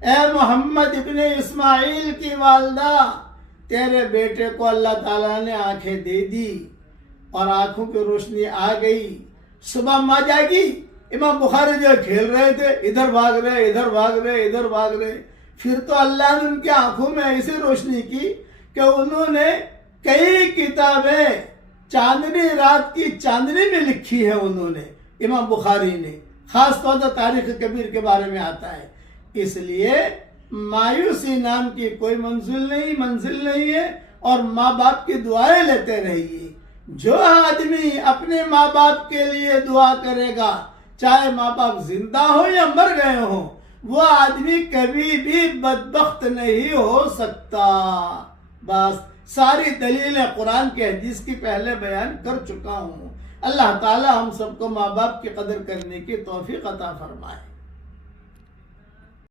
ए मोहम्मद इब्ने इस्माइल की वालदा, तेरे बेटे को अल्लाह ताला ने आंखें दे दी और आंखों की रोशनी आ गई। सुबह माँ जागी, इमाम बुखारी जो खेल रहे थे, इधर भाग रहे इधर भाग रहे इधर भाग रहे। फिर तो अल्लाह ने उनकी आंखों में ऐसी रोशनी की कि उन्होंने कई किताबें चांदनी रात की चांदनी में लिखी है उन्होंने, इमाम बुखारी ने। खास तौर पर तारीख कबीर के बारे में आता है। इसलिए मायूसी नाम की कोई मंजिल नहीं है और माँ बाप की दुआएं लेते रहिए। जो आदमी अपने माँ बाप के लिए दुआ करेगा, चाहे माँ बाप जिंदा हो या मर गए हो, वो आदमी कभी भी बदबख्त नहीं हो सकता। बस सारी दलीलें कुरान के हदीस की पहले बयान कर चुका हूँ। अल्लाह ताला हम सबको माँ बाप की कदर करने की तौफीक अता फरमाए।